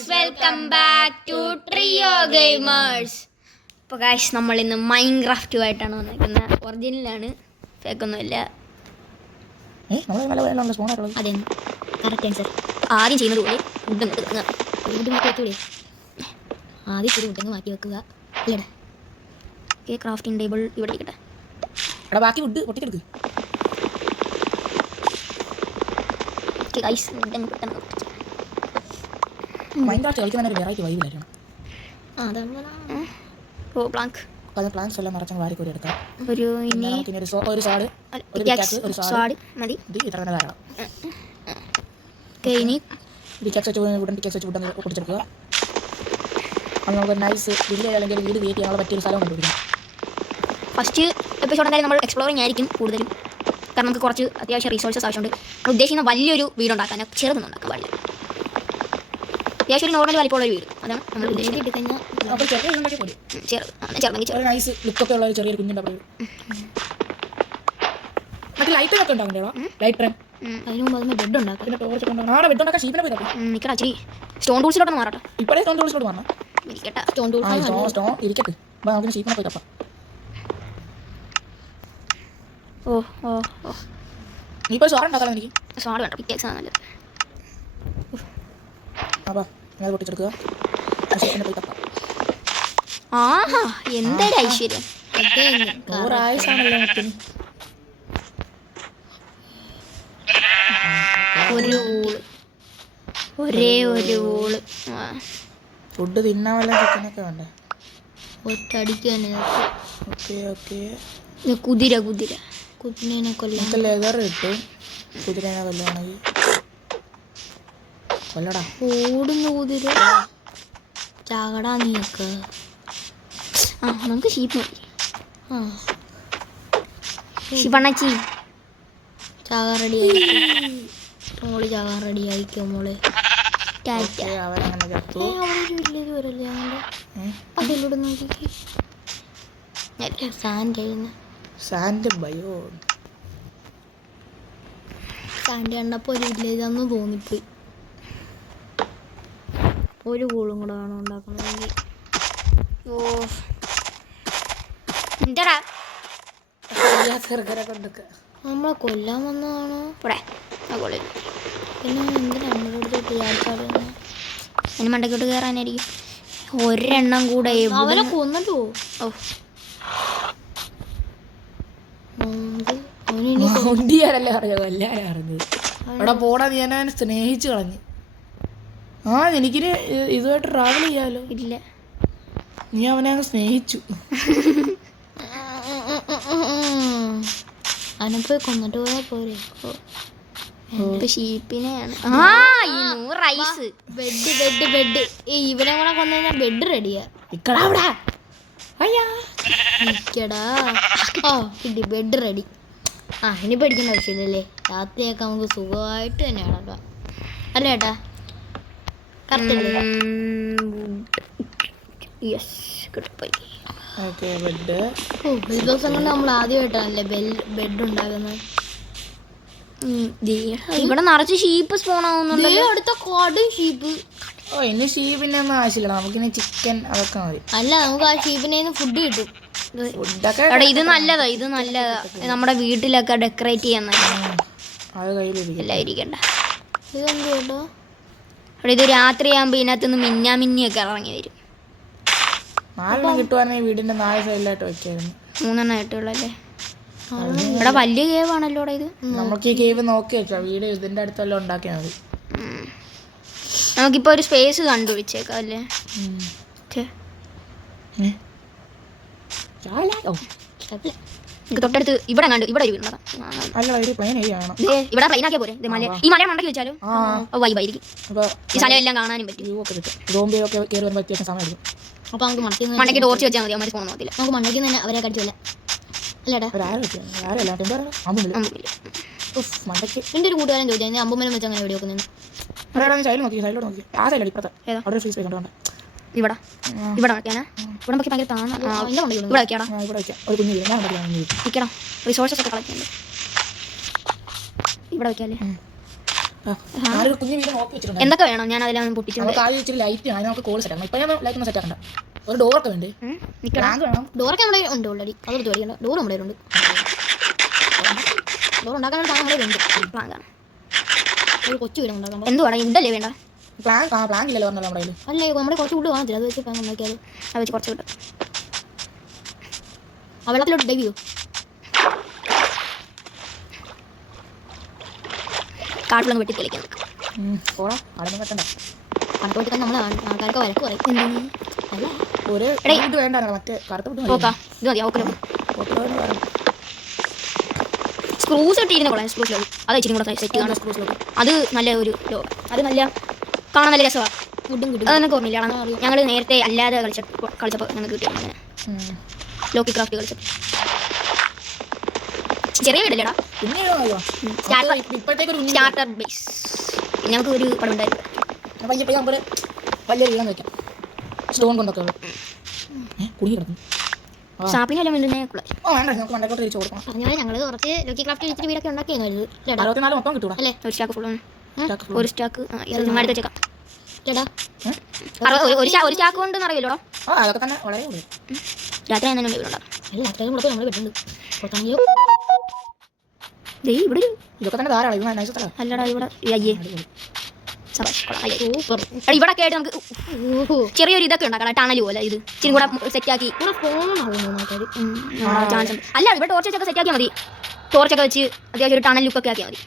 Guys welcome back to trio gamers. അപ്പോൾ guys നമ്മൾ ഇന്ന് മൈൻക്രാഫ്റ്റുമായിട്ടാണ് വന്നിരിക്കുന്നത്. ഒറിജിനലാണ്, ഫേക്കൊന്നുമില്ല. അതെ, കറക്റ്റ് ആൻസർ. ആദ്യം ചെയ്യുന്നത് പോലെ ഫുഡ് എടുക്കുക. ഫുഡ് മാറ്റി വെക്കൂലേ, ആദ്യം ഒരു ഫുഡ് മാറ്റി വെക്കുക. ഇല്ലടാ, ഓക്കെ. ക്രാഫ്റ്റിംഗ് ടേബിൾ ഇവിടെ ഇരിക്കട്ടെ. ബാക്കി ഫുഡ് പൊട്ടിക്കെടുക്ക്. ഓക്കെ ഗൈസ്, ഫുഡ് പെട്ടെന്ന് മൈൻക്രാഫ്റ്റ് കളിക്കുന്ന ഒരു വെറൈറ്റി വൈബിലായിരുന്നു. ഓ ബ്ലാങ്ക് അത് പ്ലാന്റ്സ് എല്ലാം നിറച്ച് വാരി കൂടി എടുക്കാം. ഒരു ഇനി ഒരു സ്വാഡ് മതി. ഇത്ര തന്നെ ധാരാളം. ഓക്കെ, ഇനി പിക്കാക്സ് വെച്ച് വുഡൻ പൊട്ടിച്ചെടുക്കുക. അത് നമുക്ക് നൈസ് വില്ലേജ് അല്ലെങ്കിൽ വീട് വീട്ടിൽ ഞങ്ങളെ പറ്റിയൊരു സ്ഥലം കണ്ടുപിടിക്കണം. ഫസ്റ്റ് എപ്പിസോഡ് എന്തായാലും നമ്മൾ എക്സ്പ്ലോറിങ് ആയിരിക്കും കൂടുതലും, കാരണം നമുക്ക് കുറച്ച് അത്യാവശ്യം റിസോഴ്സസ് ആവശ്യമുണ്ട്. നമ്മൾ ഉദ്ദേശിക്കുന്ന വലിയൊരു വീടുണ്ടാക്കാൻ, ചെറുതൊന്നുണ്ടാക്കാൻ പാടില്ല. അത്യാവശ്യം ഒരു നോർമൽ വലിപ്പമുള്ള ഒരു വീട്, അതാണ് നമ്മൾ ഉദ്ദേശിച്ചിട്ട് കഴിഞ്ഞാൽ നൈസ് ലുക്കൊക്കെ ഉള്ള ചെറിയൊരു കുഞ്ഞിൻ്റെ മറ്റേ ലൈറ്റൊക്കെ ഉണ്ടാകണ്ടോ? ലൈറ്റ് അതിന് മുമ്പ് അതിന് ബെഡ് ഉണ്ടാക്കാം. പിന്നെ ടോർച്ച് നാളെ ബെഡ് ഉണ്ടാക്കാൻ ഷീപ്പിനെ പോയി നിൽക്കട്ടെ. ഇച്ചിരി സ്റ്റോൺ ടൂൾസിലോട്ട് മാറട്ടെ. ഇപ്പോഴേ സ്റ്റോൺ ടൂൾസിലോട്ട് മാറണം. ഇരിക്കട്ടെ, സ്റ്റോൺ ടൂൾസ് സ്റ്റോൺ ഇരിക്കട്ടെ. അപ്പോൾ നമുക്ക് ഷീപ്പിനെ പോയി തപ്പാം. ഓ ഓ ഓ നീ ഇപ്പോൾ സ്വാഡ് ഉണ്ടാക്കാം. എനിക്ക് സ്വാഡ് വേണ്ട, പിക്കാക്സ് ആണ് നല്ലത്. അപ്പോൾ ഞാൻ പൊട്ടിച്ചെടുക്കുക. ഷീപ്പിനെ പോയി തപ്പാം. ആഹാ, എന്തൊരു ഐശ്വര്യം! ആണല്ലോ മൊത്തം. ഒരു ഊള്, ഒരേ ഒരു ഊള്. ഫുഡ് തിന്നാൻ വല്ല ചിക്കനൊക്കെ വേണ്ടേ? ഒറ്റടിക്കാൻ. Okay okay. കുതിര കുതിര കുതിരനെ കൊല്ലാൻ നമുക്ക് ലെതർ കിട്ടും. കുതിരനെ കൊല്ലുകയാണെങ്കിൽ കൊല്ലടാ. ഓടുന്ന കുതിര ചാകടാ നീക്ക്. ആ, നമുക്ക് ഷീപ്പ് മതി. ആ, ഷിപ്പണച്ചി ചാകാൻ റെഡിയായി. മോള് ചാകാൻ റെഡിയായിക്കോ മോള്. അവരങ്ങനെ ചത്തു. വില്ലേജ് വരല്ലേ ഞങ്ങളുടെ അതിലൂടെ നോക്കി. സാൻഡ് ബയോ സാൻഡ് കണ്ടപ്പോൾ ഒരു വില്ലേജാന്ന് തോന്നിപ്പോയി. ഒരു കൂളും കൂടെ വേണം ഉണ്ടാക്കണമെങ്കിൽ. ഓ, എന്താടാ നമ്മളെ കൊല്ലാൻ വന്നതാണോ? ഇവിടെ പിന്നെ എന്തിനാ നമ്മളെടുത്തോട്ട് ചാടിച്ചാടുന്നത്? അതിന് മണ്ടക്കോട്ട് കയറാനായിരിക്കും. ഒരെണ്ണം കൂടെ അവനെ കൊന്നിട്ട് പോവും. ഓ, അവനിയാരല്ലേ അറിയാമോ? എല്ലാവരും അറിഞ്ഞത് അവിടെ പോടാ. നീ എന്നെ സ്നേഹിച്ച് കളഞ്ഞു. ആ, എനിക്കിന് ഇതുമായിട്ട് ട്രാവൽ ചെയ്യാമല്ലോ. ഇല്ല, നീ അവനെ അങ്ങ് സ്നേഹിച്ചു. അവനപ്പോ കൊന്നിട്ട് പോയാൽ പോരെ. ഷീപ്പിനെയാണ്. Bed bed bed. ഇവനെ കൂടെ കൊന്നു കഴിഞ്ഞാൽ ബെഡ് റെഡിയാ. ഓ, കിട്ടി, ബെഡ് റെഡി. ആ, ഇനി പേടിക്കേണ്ട ആവശ്യമില്ലല്ലേ. രാത്രിയൊക്കെ നമുക്ക് സുഖമായിട്ട് തന്നെ കിടക്കാം അല്ലേ ഏട്ടാ? കറക്റ്റ് അല്ലേ? യെസ്, കിട്ടിപ്പോയി. ഈ ദിവസം കൊണ്ട് നമ്മൾ ആദ്യമായിട്ടാണല്ലേ ബെഡ് ഉണ്ടാകുന്നത്. ഇവിടെ നിറച്ച് ഷീപ്പ് സ്പോൺ ആവുന്നുണ്ട്. അടുത്ത കാടും ഷീപ്പ്. ഓ, ഇനി ഷീപ്പിന്റെ ഒന്നും ആവശ്യമില്ല. നമുക്കിനി ചിക്കൻ അതൊക്കെ മതി. അല്ല, നമുക്ക് ആ ഷീപ്പിനെ ഫുഡ് കിട്ടും. ഫുഡൊക്കെ ഇത് നല്ലതാ, ഇത് നല്ലതാ. നമ്മുടെ വീട്ടിലൊക്കെ ഡെക്കറേറ്റ് ചെയ്യാൻ എല്ലായിരിക്കണ്ട. ഇതെന്ത് കേട്ടോ? അവിടെ ഇത് രാത്രിയാകുമ്പോ ഇതിനകത്തുനിന്ന് മിന്നാമിന്നിയൊക്കെ ഇറങ്ങി വരും. 4 കിട്ടുവാണെങ്കിൽ വീടിന്റെ 4 സൈഡിലായിട്ട് വെക്കായിരുന്നു. 3 ആയിട്ടുള്ളല്ലേ? ഇവിടെ വലിയ കേവ് ആണല്ലോ ഇത്. നമുക്ക് ഈ കേവ് നോക്കി വെച്ചാ വീട് ഇതിന്റെ അടുത്തെല്ലാം ഉണ്ടാക്കിയാൽ മതി. നമുക്കിപ്പോ ഒരു സ്പേസ് കണ്ടുപിടിച്ചേക്കാം അല്ലേ? തൊട്ടടുത്ത് ഇവിടെ കണ്ടു. ഇവിടെ ഒരു വീടുണ്ടോ? ഇവിടെ പ്ലെയിൻ ആക്കിയാ പോരെ? ഈ മല മണ്ടയ്ക്ക് വെച്ചാലും വൈബായിരിക്കും. ഈ സ്ഥലം എല്ലാം കാണാനും പറ്റും. അപ്പൊ നമുക്ക് മണ്ടയ്ക്ക് ടോർച്ച് വെച്ചാൽ മതി. അവന്മാർ പോകണം നോക്കില്ല. നമുക്ക് മണ്ടയ്ക്ക് തന്നെ അവരെ കടിച്ചില്ല അല്ലേടാ? എന്റെ ഒരു കൂട്ടുകാരൻ ചോദിച്ചാൽ ഞാൻ അമ്പുമരം വെച്ച് അങ്ങനെ വീഡിയോ വെക്കുന്നത്. ഇവിടെ ഇവിടെ വെക്കാനാ? ഇവിടെ നോക്കി ഭയങ്കര താണ. ഇവിടെ വെക്കാടാ. നിൽക്കണം, റിസോഴ്സസ് ഒക്കെ കളക്ട് ചെയ്യുന്നുണ്ട്. ഇവിടെ വെക്കാല്ലേ? ഞാനൊരു കുഞ്ഞു വീട് നോക്കി വെച്ചിട്ടുണ്ട്. എന്തൊക്കെ വേണം? ഞാൻ അതിലാണ് പൊട്ടിച്ചത്. നമുക്ക് ആദ്യം ഇച്ചിരി ലൈറ്റ് അതിന് നമുക്ക് കോൾ സെറ്റ് ആക്കണം. ഇപ്പം ഞാൻ ലൈറ്റ് ഒന്നും സെറ്റ് ആക്കണ്ട. ഒരു ഡോറൊക്കെ വേണ്ടേ? റാങ്ക് വേണം. ഡോറൊക്കെ നമ്മുടെ ഉണ്ട് ഓൾറെഡി. അതൊരു ജോലിയാണ്. ഡോർ നമ്മുടെ ഉണ്ട്. ഡോർ ഉണ്ടാക്കാനുള്ള സാധനം നമ്മുടെ ഉണ്ട്. പ്ലാങ്കാണ്. ഒരു കൊച്ചു വീട് ഉണ്ടാക്കാം. എന്തുവാണ് ഇതല്ലേ വേണ്ട? പ്ലാങ്ക് ഇല്ലല്ലോ പറഞ്ഞല്ലോ നമ്മുടെ കയ്യിൽ. അല്ലേ നമ്മുടെ കുറച്ച് ഉള്ളു കാണത്തില്ല. അത് വെച്ച് പ്ലാങ്ക് ഉണ്ടാക്കിയാൽ അത് വെച്ച് കുറച്ച് കിട്ടും. ആ വെള്ളത്തിലോട്ട് ഡൈവ് ചെയ്യൂ. കാട്ടിലൊന്ന് വെട്ടി തെളിക്കാം. കണ്ടോട്ട് നമ്മൾ ആൾക്കാർക്ക് വരക്ക് പറയും. ഒരു ഇത് വേണ്ട മറ്റേ കറുത്ത ഇത് മതി. ഓക്കല്ലോ സ്ക്രൂസ് ഇട്ടിരുന്ന കൊള്ളാം. സ്ക്രൂസ് ലോഗ് അത് ഇച്ചിരി കൂടെ സെറ്റ് കാണാം. സ്ക്രൂസ് ലോഗ് അത് നല്ല ഒരു ലോഗ്. അത് നല്ല കാണാൻ നല്ല രസമാണ്. ഫുഡും കിട്ടും. അതൊന്നും ഓർമ്മയില്ല. ഞങ്ങൾ നേരത്തെ അല്ലാതെ കളിച്ചപ്പോൾ ഞങ്ങൾക്ക് കിട്ടിയാണ് അങ്ങനെ ലോക്കി ക്രാഫ്റ്റ് കളിച്ചപ്പോൾ. ചെറിയ വീടല്ലേടാ. Starter base. ഞങ്ങൾക്ക് ഒരു പടം ഉണ്ടായിരുന്നു. വലിയ വീടാൻ വെക്കാം. സ്റ്റോൺ കൊണ്ടൊക്കെ കുടുങ്ങി കിടക്കും. ഷാപ്പിനെല്ലാം വേണ്ടുന്നേ പറഞ്ഞാൽ ഞങ്ങൾ കുറച്ച് ലോക്കി ക്രാഫ്റ്റ് വെച്ചിട്ട് വീടൊക്കെ ഉണ്ടാക്കിയാൽ മൊത്തം കിട്ടൂടാ അല്ലേ? ഒരു സ്റ്റാക്ക് ഫുള്ളാണ്. ഒരു സ്റ്റാക്ക് ഇത് അടുത്ത് വെച്ചേക്കാം. ചേട്ടാ ഒരു സ്റ്റാക്ക് കൊണ്ട് അറിയില്ലോടാ. അതൊക്കെ തന്നെ വളരെ രാത്രി തന്നെ വീടുണ്ടാകും. നമ്മൾ വെട്ടുണ്ട് ഇവിടെ ഇതൊക്കെ തന്നെ ധാരാളം. അല്ലടാ ഇവിടെ അയ്യേ ഇവിടെ ഒക്കെ ആയിട്ട് നമുക്ക് ചെറിയൊരു ഇതൊക്കെ ഉണ്ടാക്കണം. ടണൽ പോലെ ഇത് ഇച്ചിരി കൂടെ സെറ്റാക്കി ചാൻസ് ഉണ്ട്. അല്ല ഇവിടെ ടോർച്ചൊക്കെ സെറ്റാക്കിയാൽ മതി. ടോർച്ചൊക്കെ വെച്ച് അത്യാവശ്യം ഒരു ടണൽ ലുക്കൊക്കെ ആക്കിയാൽ മതി.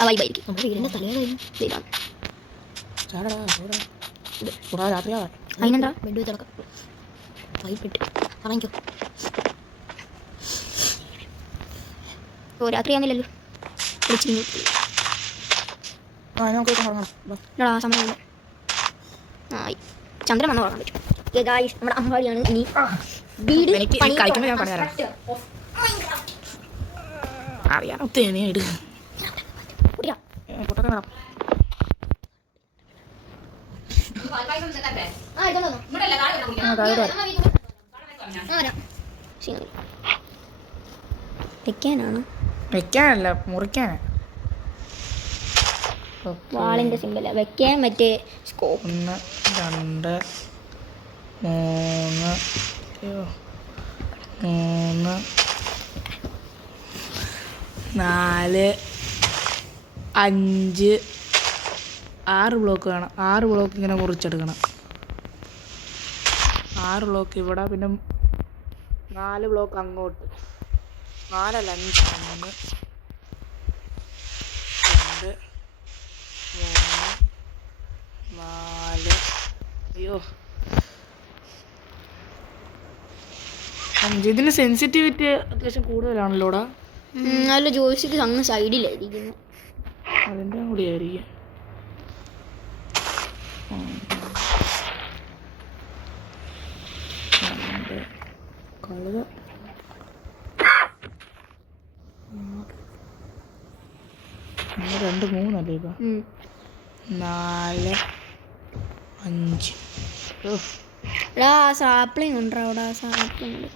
ആ വൈബായിരിക്കും. അതിനെന്താ ബെഡ് വെച്ച് നടക്കാം. വൈകിട്ട് ഇറങ്ങിക്കോ. ഓ രാത്രി ആകുന്നില്ലല്ലോ. സമയമില്ല. ആയി ചന്ദ്രൻ വന്ന് പറയാൻ പറ്റും. നമ്മുടെ അമ്പാടിയാണ്. ഇനി വീട് അറിയാൻ ഒത്തിരി ഇടുക. വെക്കാനാണ് വെക്കാനല്ല മുറിക്കാനാ. വാളിന്റെ സിമ്പല വെക്കാൻ മറ്റേ സ്കോപ്പ്. 1 2 3 4 5 6 ബ്ലോക്ക് വേണം. 6 ബ്ലോക്ക് ഇങ്ങനെ മുറിച്ചെടുക്കണം. 6 ബ്ലോക്ക് ഇവിടെ, പിന്നെ 4 ബ്ലോക്ക് അങ്ങോട്ട്. 4 അല്ല 5 1 2 3 4 അയ്യോ 5. ഇതിന് സെൻസിറ്റിവിറ്റി അത്യാവശ്യം കൂടുതലാണല്ലോടാ. നല്ല ജോയിസ്റ്റിക്ക് അങ്ങ് സൈഡിലായിരിക്കുന്നു. അതിൻ്റെ കൂടിയായിരിക്കും. കഴുത 2 3 അല്ലേ ഇപ്പം? 4 5. എടാ സാപ്ലിങ് ഉണ്ടോ അവിടെ? സാപ്ലിങ് ഉണ്ട്.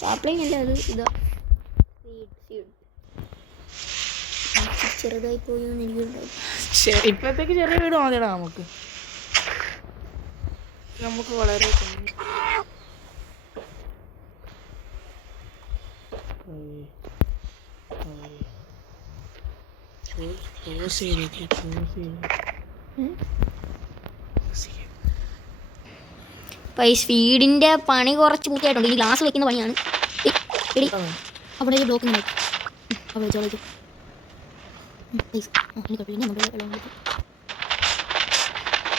സാപ്ലിങ് അല്ലേ അത്? ഇതാ ചെറുതായി പോയെന്ന് എനിക്കുണ്ടായി. ഇപ്പോഴത്തേക്ക് ചെറിയ വീട് മതിയടാ നമുക്ക്. വളരെ ഫീഡിന്റെ പണി കുറച്ച് പൂർത്തിയായിട്ടുണ്ട്. ഇനി ഗ്ലാസ് വെക്കുന്ന പണിയാണ്. അവിടെ ഒരു ബ്ലോക്ക് അവിടെ വെച്ചോളൂ.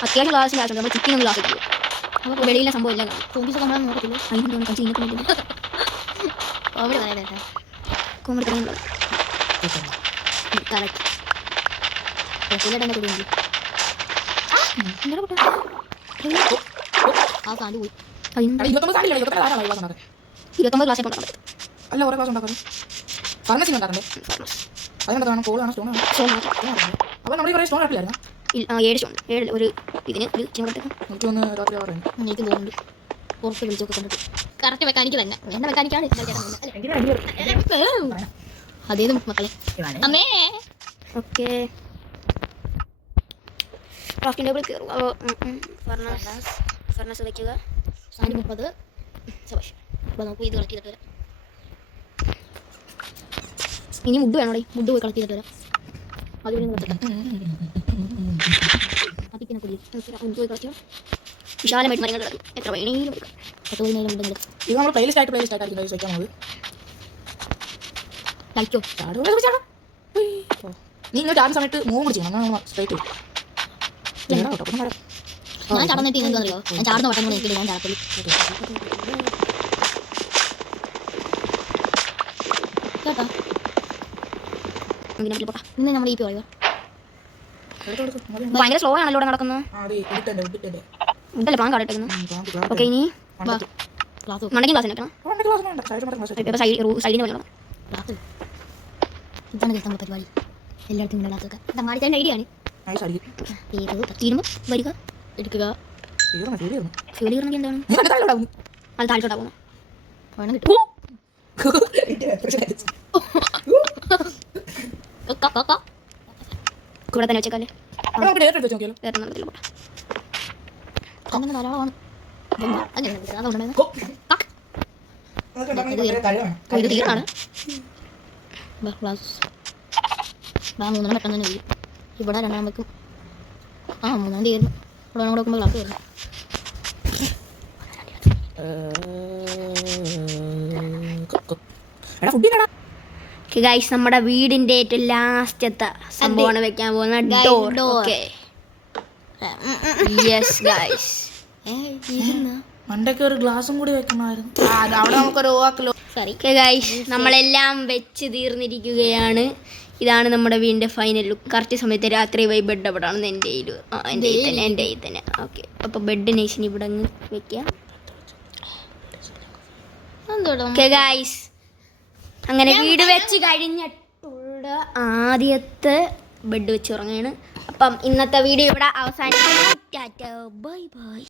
അത്യാവശ്യം ഗ്ലാസിൻ്റെ ആവശ്യമുണ്ട്. നമ്മൾ ചുറ്റിനും ഗ്ലാസ് ഇട്ടില്ല. അപ്പോൾ വെളിയിലെ സംഭവം എല്ലാം കാണും. കോമ്പീസൊക്കെ നമ്മളെ നോക്കത്തില്ല. അതിന് കളിച്ച് ഇന്നൊക്കെ കോമഡി പറയാനാ. കോമഡി പറയുന്നുണ്ടോ? കറക്റ്റ് ആ സാധനം പോയി. 29 ഗ്ലാസ് ഉണ്ടാക്കാം. അല്ല ഓരോ ഗ്ലാസ് ഉണ്ടാക്കാം. ഫർണസിന് ഉണ്ടാക്കണ്ടേ? അതിനെന്താണ് കോളാണ് സ്റ്റോൺ? അപ്പോൾ നമ്മൾ കുറേ സ്റ്റോൺ ആക്കില്ലായിരുന്നു. 7 സ്റ്റോൺ. 7 ഒരു ഇതിന് ഒരു ചിങ്ങോട്ടേക്ക് എനിക്ക് ഒന്ന് രാത്രി ആവാറുണ്ട്. എനിക്ക് പോകുന്നുണ്ട്. പുറത്ത് വിളിച്ചൊക്കെ കണ്ടിട്ട് കറക്റ്റ് മെക്കാനിക്ക് തന്നെ. എന്നെ മെക്കാനിക്കാണ്. അതേതും മക്കളെ. അമ്മേ ഓക്കെ ക്രാഫ്റ്റിംഗ് ടേബിൾ കയറുക. ഫർണസ് വയ്ക്കുക. സാരി 30. സബാഷ്. അപ്പോൾ നമുക്ക് ഇത് കളക്ട് ചെയ്തിട്ട് വരാം. ഇനി വുഡ് വേണോടെ? വുഡ് പോയി കളക്ട് ചെയ്തിട്ട് വരാം. അതുപോലെ പോയി കളക്ട് ചെയ്യാം. വിശാലമായിട്ട് മരങ്ങൾ കിടക്കും. എത്ര വേണമെങ്കിലും എടുക്കാം. 10 നേരം ഉണ്ടെങ്കിൽ ഇത് നമ്മൾ പ്ലേലിസ്റ്റ് ആയിരിക്കും വയ്ക്കാൻ മതി. കഴിച്ചോ? നീ ഇങ്ങനെ ചാടുന്ന സമയത്ത് മൂവ് കൂടി ചെയ്യണം. അങ്ങനെ സ്ട്രൈറ്റ് ഞാൻ ചടന്നിട്ട് ഇങ്ങനെ അറിയോ? ഞാൻ ചാടുന്ന വട്ടം കൂടെ എനിക്കില്ല. ഞാൻ ചാടത്തില്ല. കേട്ടോ ഇന്ന് നമ്മൾ ഈ പറയുക ഭയങ്കര സ്ലോ ആണല്ലോ ഇവിടെ നടക്കുന്നത്. ഇതല്ലേ പാൻ കാട്ടിട്ടേക്കുന്നു. ഓക്കെ ഇനി മണ്ടയ്ക്ക് ക്ലാസ് വെക്കണം. സൈഡിന് വേണം ക്ലാസ്. ഇതാണ് നമ്മൾ പരിപാടി. എല്ലായിടത്തും ഇങ്ങനെ ക്ലാസ്സൊക്കെ തങ്ങാടിച്ചാൻ്റെ ഐഡിയ ആണ്. തീരുമ്പോൾ വരിക എടുക്കുക. ഫ്യൂലി കയറണമെങ്കിൽ എന്താണ് അത് താഴോട്ടാ പോകുന്നത്. വേണം കിട്ടും. കൂടെ തന്നെ വെച്ചേക്കാല്ലേ ധാരാളമാണ്. ഇത് തീർന്നാണ്. ക്ലാസ് 3 പെട്ടെന്ന് തന്നെ കഴിയും. ഇവിടെ 2 വെക്കും. 3 തീർന്നു. ഇവിടെ കൂടെ വെക്കുമ്പോൾ ക്ലാസ് വരുന്നു. ഗൈസ് നമ്മുടെ വീടിന്റെ ഏറ്റവും ലാസ്റ്റത്തെ സംഭവമാണ് വെക്കാൻ പോകുന്ന ഡോർ. Okay yes guys. മണ്ടയ്ക്ക് ഒരു ഗ്ലാസും കൂടി വെക്കണമായിരുന്നു. അവിടെ നമുക്കൊരു ഗൈസ് നമ്മളെല്ലാം വെച്ച് തീർന്നിരിക്കുകയാണ്. ഇതാണ് നമ്മുടെ വീടിൻ്റെ ഫൈനൽ ലുക്ക്. കറക്റ്റ് സമയത്ത് രാത്രി പോയി ബെഡ് എവിടെയാണെന്ന് എൻ്റെ കയ്യിൽ തന്നെ. ഓക്കെ അപ്പോൾ ബെഡ് നേഷൻ ഇവിടെ അങ്ങ് വെക്കാം. ഓക്കെ ഗൈസ് അങ്ങനെ വീട് വെച്ച് കഴിഞ്ഞിട്ടുള്ള ആദ്യത്തെ ബെഡ് വെച്ച് ഉറങ്ങുകയാണ്. അപ്പം ഇന്നത്തെ വീഡിയോ ഇവിടെ അവസാനിക്കുന്നു. Tata bye bye.